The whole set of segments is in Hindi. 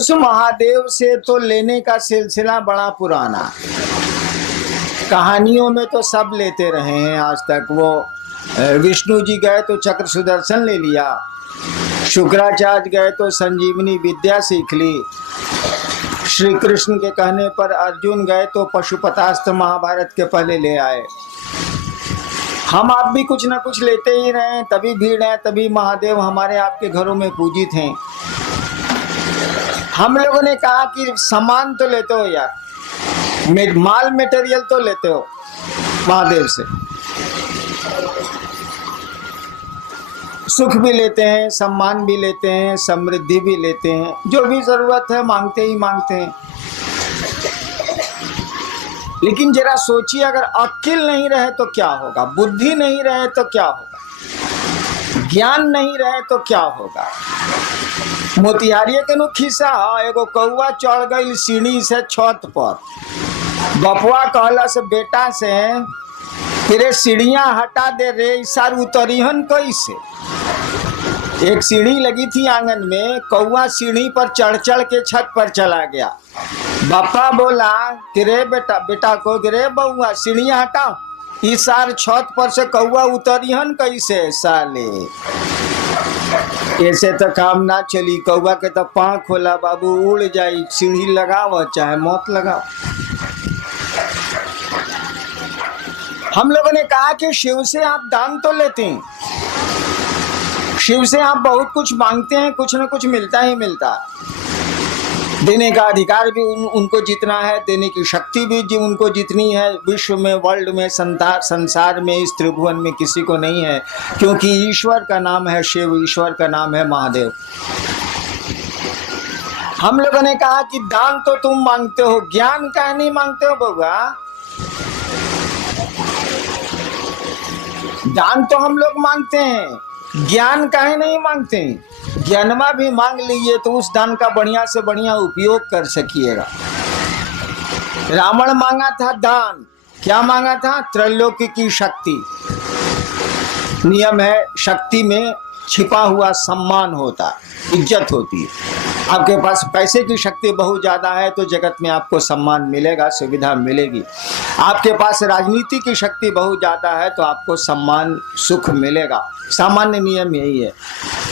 उस महादेव से तो लेने का सिलसिला बड़ा पुराना, कहानियों में तो सब लेते रहे हैं आज तक। वो विष्णु जी गए तो चक्र सुदर्शन ले लिया, शुक्राचार्य गए तो संजीवनी विद्या सीख ली, श्री कृष्ण के कहने पर अर्जुन गए तो पशुपतास्त्र महाभारत के पहले ले आए। हम आप भी कुछ ना कुछ लेते ही रहे, तभी भीड़ है, तभी महादेव हमारे आपके घरों में पूजित हैं। हम लोगों ने कहा कि सामान तो लेते हो यार, माल मटेरियल तो लेते हो महादेव से, सुख भी लेते हैं, सम्मान भी लेते हैं, समृद्धि भी लेते हैं, जो भी जरूरत है मांगते ही मांगते हैं। लेकिन जरा सोचिए, अगर अक्ल नहीं रहे तो क्या होगा, बुद्धि नहीं रहे तो क्या होगा, ज्ञान नहीं रहे तो क्या होगा। मोतिहारिये के नु खिस्सा, एगो कौआ चढ़ गई सीढ़ी से छत पर, बपुआ कहला से बेटा से तेरे सीढ़ियां हटा दे रे, सार उतरिहन कैसे। एक सीढ़ी लगी थी आंगन में, कौआ सीढ़ी पर चढ़ चढ़ के छत पर चला गया। बापा बोला कि रे बेटा, बेटा को रे बउआ सीढ़ियां हटाओ, इस सार छत पर से कौआ उतरिहन कैसे साले। ऐसे तो काम ना चली, कौआ के तो पाँख खोला बाबू, उड़ जाई, सीढ़ी लगाओ चाहे मौत लगाओ। हम लोगों ने कहा कि शिव से आप दान तो लेते हैं, शिव से आप बहुत कुछ मांगते हैं, कुछ न कुछ मिलता ही मिलता। देने का अधिकार भी उनको जितना है, देने की शक्ति भी उनको जितनी है, विश्व में, वर्ल्ड में, संसार में, इस त्रिभुवन में किसी को नहीं है, क्योंकि ईश्वर का नाम है शिव, ईश्वर का नाम है महादेव। हम लोगों ने कहा कि दान तो तुम मांगते हो, ज्ञान का नहीं मांगते हो बउआ। दान तो हम लोग मांगते हैं, ज्ञान काहे नहीं मांगते हैं। ज्ञानमा भी मांग लीजिए तो उस दान का बढ़िया से बढ़िया उपयोग कर सकिएगा। रावण मांगा था दान, क्या मांगा था, त्रैलोक्य की शक्ति। नियम है, शक्ति में छिपा हुआ सम्मान होता, इज्जत होती है। आपके पास पैसे की शक्ति बहुत ज्यादा है तो जगत में आपको सम्मान मिलेगा, सुविधा मिलेगी। आपके पास राजनीति की शक्ति बहुत ज्यादा है तो आपको सम्मान, सुख मिलेगा। सामान्य नियम यही है।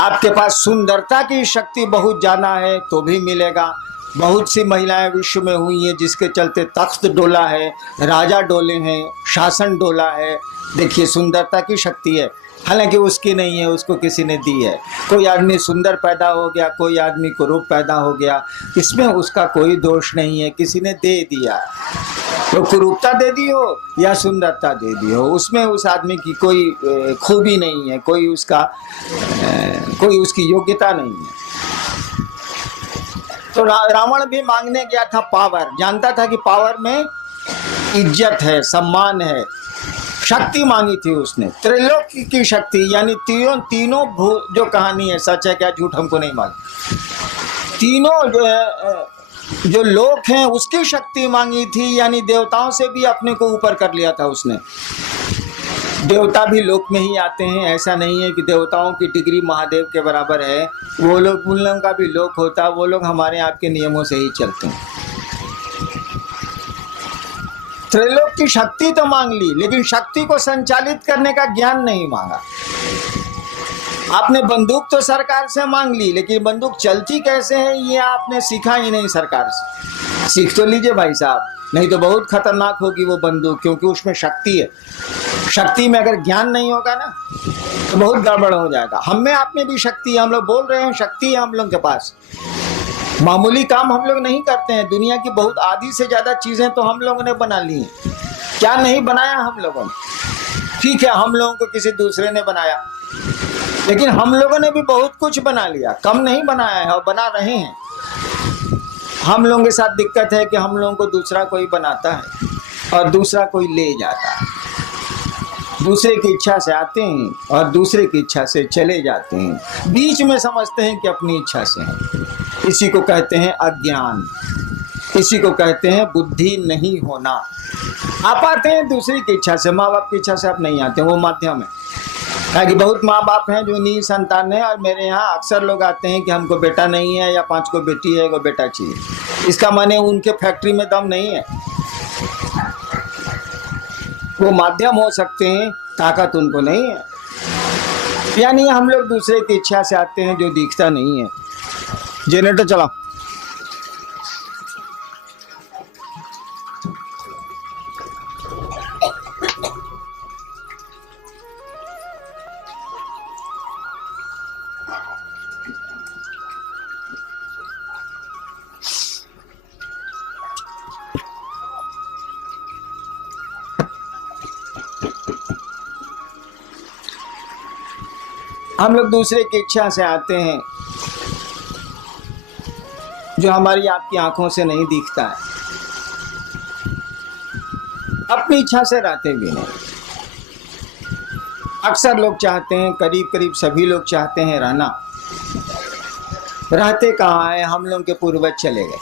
आपके पास सुंदरता की शक्ति बहुत ज्यादा है तो भी मिलेगा। बहुत सी महिलाएं विश्व में हुई हैं जिसके चलते तख्त डोला है, राजा डोले हैं, शासन डोला है। देखिए, सुंदरता की शक्ति है, हालांकि उसकी नहीं है, उसको किसी ने दी है। कोई आदमी सुंदर पैदा हो गया, कोई आदमी कुरूप पैदा हो गया, इसमें उसका कोई दोष नहीं है, किसी ने दे दिया। तो कुरूपता दे दी हो या सुंदरता दे दी हो, उसमें उस आदमी की कोई खूबी नहीं है, कोई उसकी योग्यता नहीं है। तो रावण भी मांगने गया था पावर, जानता था कि पावर में इज्जत है, सम्मान है, शक्ति मांगी थी उसने, त्रिलोक की शक्ति, यानी तीनों जो कहानी है, सच है क्या झूठ हमको नहीं मालूम, तीनों जो है जो लोक हैं उसकी शक्ति मांगी थी, यानी देवताओं से भी अपने को ऊपर कर लिया था उसने। देवता भी लोक में ही आते हैं, ऐसा नहीं है कि देवताओं की डिग्री महादेव के बराबर है, वो लोग, उन लोगों का भी लोक होता, वो लोग हमारे आपके नियमों से ही चलते हैं। त्रैलोक की शक्ति तो मांग ली, लेकिन शक्ति को संचालित करने का ज्ञान नहीं मांगा। आपने बंदूक तो सरकार से मांग ली, लेकिन बंदूक चलती कैसे है ये आपने सीखा ही नहीं सरकार से। सीख तो लीजिए भाई साहब, नहीं तो बहुत खतरनाक होगी वो बंदूक, क्योंकि उसमें शक्ति है। शक्ति में अगर ज्ञान नहीं होगा ना तो बहुत गड़बड़ हो जाएगा। हम में आप में भी शक्ति है, हम लोग बोल रहे हैं शक्ति है हम लोग के पास। मामूली काम हम लोग नहीं करते हैं, दुनिया की बहुत आधी से ज्यादा चीजें तो हम लोगों ने बना ली हैं। क्या नहीं बनाया हम लोगों ने, ठीक है, हम लोगों को किसी दूसरे ने बनाया, लेकिन हम लोगों ने भी बहुत कुछ बना लिया, कम नहीं बनाया है और बना रहे हैं। हम लोगों के साथ दिक्कत है कि हम लोगों को दूसरा कोई बनाता है और दूसरा कोई ले जाता है। दूसरे की इच्छा से आते हैं और दूसरे की इच्छा से चले जाते हैं, बीच में समझते हैं कि अपनी इच्छा से हैं। इसी को कहते हैं अज्ञान, इसी को कहते हैं बुद्धि नहीं होना। आप आते हैं दूसरी की इच्छा से, माँ बाप की इच्छा से आप नहीं आते, वो माध्यम है। कि बहुत माँ बाप हैं जो निसंतान है, और मेरे यहाँ अक्सर लोग आते हैं कि हमको बेटा नहीं है या 5 को बेटी है, को बेटा चाहिए। इसका माने उनके फैक्ट्री में दम नहीं है, वो माध्यम हो सकते हैं, ताकत उनको नहीं है। यानी हम लोग दूसरे की इच्छा से आते हैं जो दिखता नहीं है। जनरेटर चलाओ। हम लोग दूसरे की इच्छा से आते हैं जो हमारी आपकी आंखों से नहीं दिखता है, अपनी इच्छा से रहते भी नहीं। अक्सर लोग चाहते हैं, करीब करीब सभी लोग चाहते हैं रहना, रहते कहाँ है, हम लोग के पूर्वज चले गए।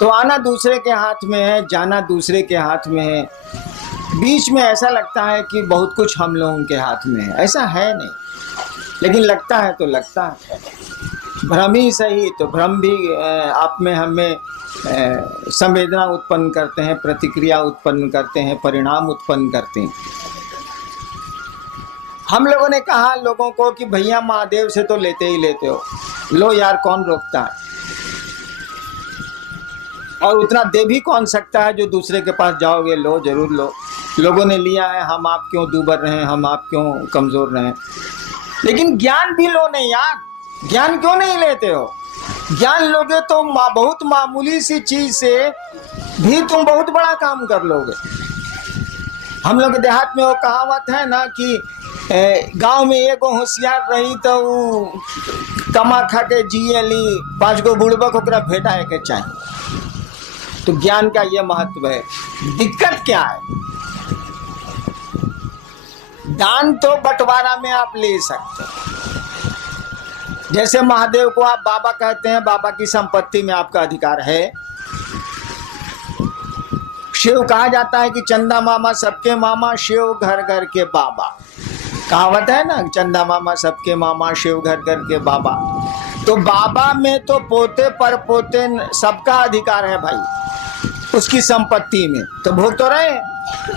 तो आना दूसरे के हाथ में है, जाना दूसरे के हाथ में है। बीच में ऐसा लगता है कि बहुत कुछ हम लोगों के हाथ में है, ऐसा है नहीं, लेकिन लगता है तो लगता है। भ्रम ही सही, तो भ्रम भी आप में हमें संवेदना उत्पन्न करते हैं, प्रतिक्रिया उत्पन्न करते हैं, परिणाम उत्पन्न करते हैं। हम लोगों ने कहा लोगों को कि भैया महादेव से तो लेते ही लेते हो, लो यार कौन रोकता है, और उतना दे भी कौन सकता है जो दूसरे के पास जाओगे, लो जरूर लो। लोगों ने लिया है, हम आप क्यों दूबर रहे, हम आप क्यों कमजोर रहे। लेकिन ज्ञान भी लो नहीं यार, ज्ञान क्यों नहीं लेते हो? ज्ञान लोगे तो बहुत मामूली सी चीज से भी तुम बहुत बड़ा काम कर लोगे। हम लोग देहात में वो कहावत है ना कि गांव में एगो होशियार रही तो कमा खा के जिए ली, 5 गो बुड़बक ओकरा भेटा के चाहिए। तो ज्ञान का ये महत्व है। दिक्कत क्या है? दान तो बंटवारा में आप ले सकते हैं, जैसे महादेव को आप बाबा कहते हैं, बाबा की संपत्ति में आपका अधिकार है। शिव कहा जाता है कि चंदा मामा सबके मामा, शिव घर घर के बाबा। कहावत है ना, चंदा मामा सबके मामा, शिव घर घर के बाबा। तो बाबा में तो पोते पर पोते सबका अधिकार है भाई, उसकी संपत्ति में तो भोग तो रहे।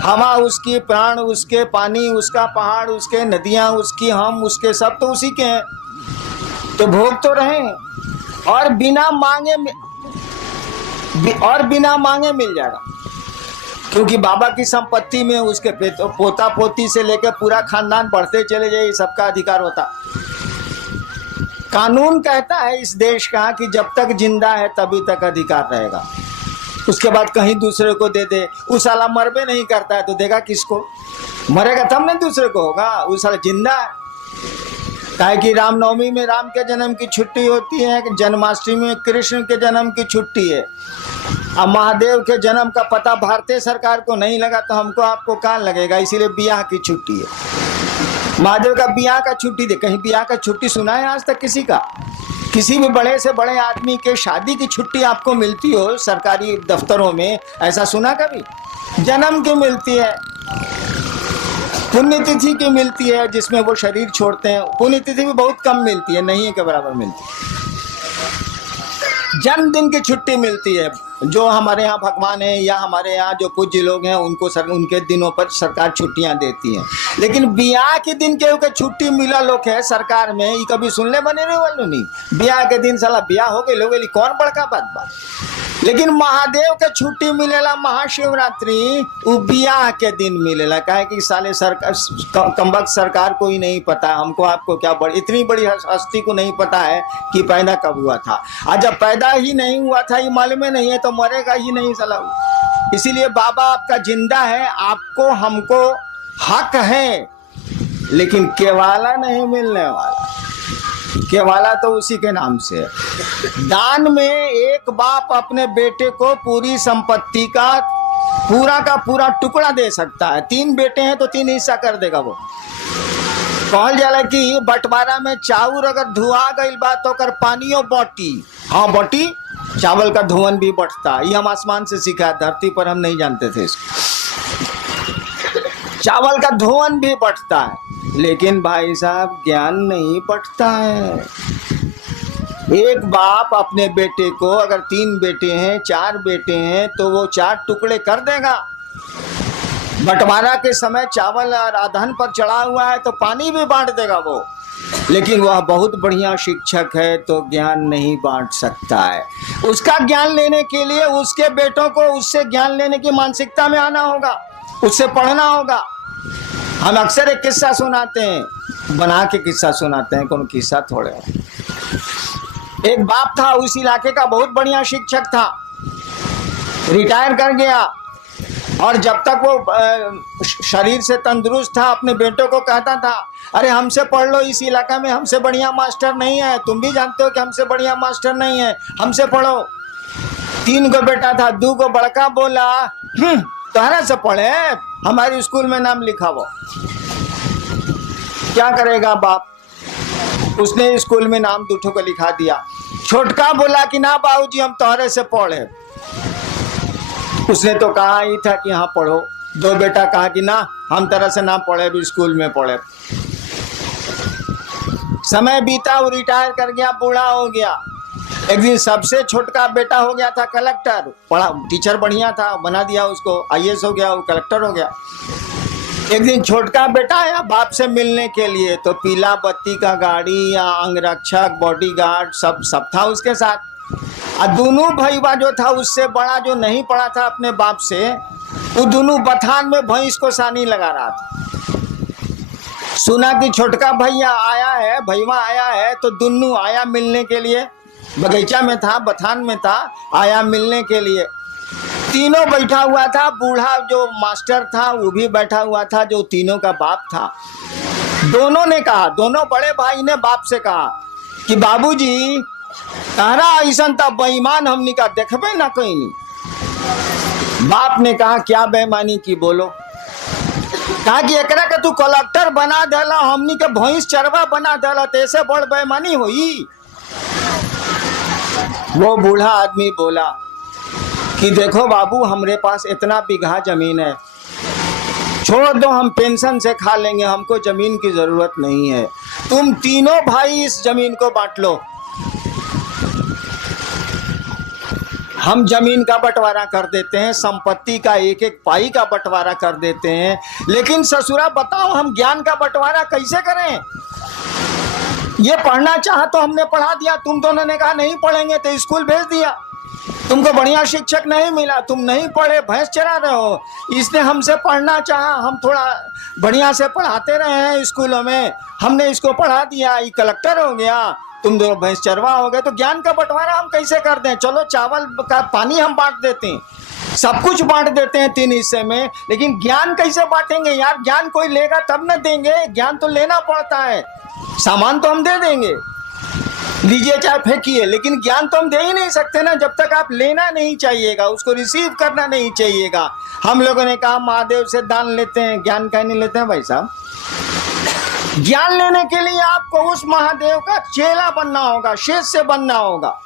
हवा उसकी, प्राण उसके, पानी उसका, पहाड़ उसके, नदियां उसकी, हम उसके, सब तो उसी के हैं, तो भोग तो रहे। और बिना मांगे मिल जाएगा, क्योंकि बाबा की संपत्ति में उसके पोता पोती से लेकर पूरा खानदान बढ़ते चले जाए, सबका अधिकार होता। कानून कहता है इस देश का कि जब तक जिंदा है तभी तक अधिकार रहेगा, उसके बाद कहीं दूसरे को दे दे। उस साला मरबे नहीं करता है तो देगा किसको? मरेगा तब नहीं दूसरे को होगा, उस साला जिंदा है। काहे कि रामनवमी में राम के जन्म की छुट्टी होती है, जन्माष्टमी में कृष्ण के जन्म की छुट्टी है। अब महादेव के जन्म का पता भारतीय सरकार को नहीं लगा तो हमको आपको कहाँ लगेगा, इसीलिए बियाह की छुट्टी है। महादेव का बियाह का छुट्टी दे, कहीं बियाह का छुट्टी सुना है आज तक किसी का? किसी भी बड़े से बड़े आदमी के शादी की छुट्टी आपको मिलती हो सरकारी दफ्तरों में, ऐसा सुना कभी? जन्म की मिलती है, पुण्यतिथि की मिलती है जिसमें वो शरीर छोड़ते हैं, पुण्यतिथि भी बहुत कम मिलती है, नहीं है के बराबर मिलती है। जन्मदिन की छुट्टी मिलती है, जो हमारे यहाँ भगवान है या हमारे यहाँ जो पूज्य लोग हैं उनको उनके दिनों पर सरकार छुट्टियां देती है। लेकिन ब्याह के दिन के छुट्टी मिला लोग है सरकार में, ये कभी सुनने बने रहे वालों नहीं। ब्याह के दिन साला ब्याह हो गए लोग, कौन बड़का बात। लेकिन महादेव के छुट्टी मिलेला महाशिवरात्रि, वो ब्याह के दिन मिलेला। काहे कि साले सरकार कमबख्त सरकार को ही नहीं पता, हमको आपको क्या इतनी बड़ी हस्ती को नहीं पता है कि पैदा कब हुआ था। और जब पैदा ही नहीं हुआ था ये मालूम नहीं है तो मरेगा ही नहीं साला। इसीलिए बाबा आपका जिंदा है, आपको हमको हक है, लेकिन केवाला नहीं मिलने वाला। केवाला तो उसी के नाम से है। दान में एक बाप अपने बेटे को पूरी संपत्ति का पूरा टुकड़ा दे सकता है। 3 बेटे हैं तो 3 हिस्सा कर देगा वो। कहल जाला कि बंटवारा में चाउर अगर धुआ गई बात तो कर पानियों बटी, हाँ बटी, चावल का धुवन भी बढ़ता। ये हम आसमान से सीखा, धरती पर हम नहीं जानते थे इसको। चावल का धोवन भी बंटता है, लेकिन भाई साहब ज्ञान नहीं बंटता है। एक बाप अपने बेटे को, अगर 3 बेटे हैं 4 बेटे हैं, तो वो 4 टुकड़े कर देगा। बंटवारा के समय चावल और अधन पर चढ़ा हुआ है तो पानी भी बांट देगा वो, लेकिन वह बहुत बढ़िया शिक्षक है तो ज्ञान नहीं बांट सकता है। उसका ज्ञान लेने के लिए उसके बेटों को उससे ज्ञान लेने की मानसिकता में आना होगा, उससे पढ़ना होगा। हम अक्सर एक किस्सा सुनाते हैं, बना के किस्सा सुनाते हैं, कौन किस्सा थोड़े। एक बाप था, उस इलाके का बहुत बढ़िया शिक्षक था, रिटायर कर गया, और जब तक वो शरीर से तंदुरुस्त था अपने बेटों को कहता था, अरे हमसे पढ़ लो, इस इलाका में हमसे बढ़िया मास्टर नहीं है, तुम भी जानते हो कि हमसे बढ़िया मास्टर नहीं है, हमसे पढ़ो। 3 गो बेटा था, 2 गो बड़का बोला तुम्हारा से पढ़े, हमारे स्कूल में नाम लिखा वो। क्या करेगा बाप, उसने स्कूल में नाम 2 को लिखा दिया। छोटका बोला कि ना बाबूजी हम तुम्हारे से पढ़े, उसने तो कहा ही था कि हाँ पढ़ो। 2 बेटा कहा कि ना हम तरह से ना पढ़े, भी स्कूल में पढ़े। समय बीता, वो रिटायर कर गया, बूढ़ा हो गया। एक दिन सबसे छोटका बेटा हो गया था कलेक्टर, पढ़ा टीचर बढ़िया था, बना दिया उसको, IAS हो गया, वो कलेक्टर हो गया। एक दिन छोटका बेटा आया बाप से मिलने के लिए, तो पीला बत्ती का गाड़ी या अंगरक्षक बॉडीगार्ड सब था उसके साथ। और दोनों भाईवा जो था उससे बड़ा, जो नहीं पढ़ा था अपने बाप से, वो दोनों बथान में भैंस को सानी लगा रहा था। सुना कि छोटका भैया आया है, भैया आया है, तो दोनों आया मिलने के लिए। बगीचा में था, बथान में था, आया मिलने के लिए। तीनों बैठा हुआ था, बूढ़ा जो मास्टर था वो भी बैठा हुआ था, जो तीनों का बाप था। दोनों ने कहा, दोनों बड़े भाई ने बाप से कहा कि बाबूजी तारा ऐसा था बेईमान, हमने का देखबे ना कहीं नहीं। बाप ने कहा क्या बेईमानी की, बोलो। कहा कि एकरा के तू कलेक्टर बना देला, हमनी के भैंस चरवा बना देला, तो ऐसे बड़ बेईमानी हुई। वो बूढ़ा आदमी बोला कि देखो बाबू, हमरे पास इतना बीघा जमीन है, छोड़ दो, हम पेंशन से खा लेंगे, हमको जमीन की जरूरत नहीं है, तुम तीनों भाई इस जमीन को बांट लो, हम जमीन का बंटवारा कर देते हैं, संपत्ति का 1-1 पाई का बंटवारा कर देते हैं। लेकिन ससुरा बताओ हम ज्ञान का बंटवारा कैसे करें? ये पढ़ना चाहा तो हमने पढ़ा दिया, तुम दोनों ने कहा नहीं पढ़ेंगे तो स्कूल भेज दिया, तुमको बढ़िया शिक्षक नहीं मिला, तुम नहीं पढ़े, भैंस चरा रहे हो। इसने हमसे पढ़ना चाहा, हम थोड़ा बढ़िया से पढ़ाते रहे हैं स्कूलों में, हमने इसको पढ़ा दिया, ये कलेक्टर हो गया, तुम दो भैंस चरवा हो गए, तो ज्ञान का बंटवारा हम कैसे कर दें? चलो चावल का पानी हम बांट देते हैं, सब कुछ बांट देते हैं 3 हिस्से में, लेकिन ज्ञान कैसे बांटेंगे यार? ज्ञान कोई लेगा तब न देंगे, ज्ञान तो लेना पड़ता है। सामान तो हम दे देंगे, लीजिए चाहे फेंकिए, लेकिन ज्ञान तो हम दे ही नहीं सकते ना, जब तक आप लेना नहीं चाहिएगा, उसको रिसीव करना नहीं चाहिएगा। हम लोगों ने कहा महादेव से दान लेते हैं, ज्ञान कहीं नहीं लेते हैं भाई साहब। ज्ञान लेने के लिए आपको उस महादेव का चेला बनना होगा, शिष्य बनना होगा।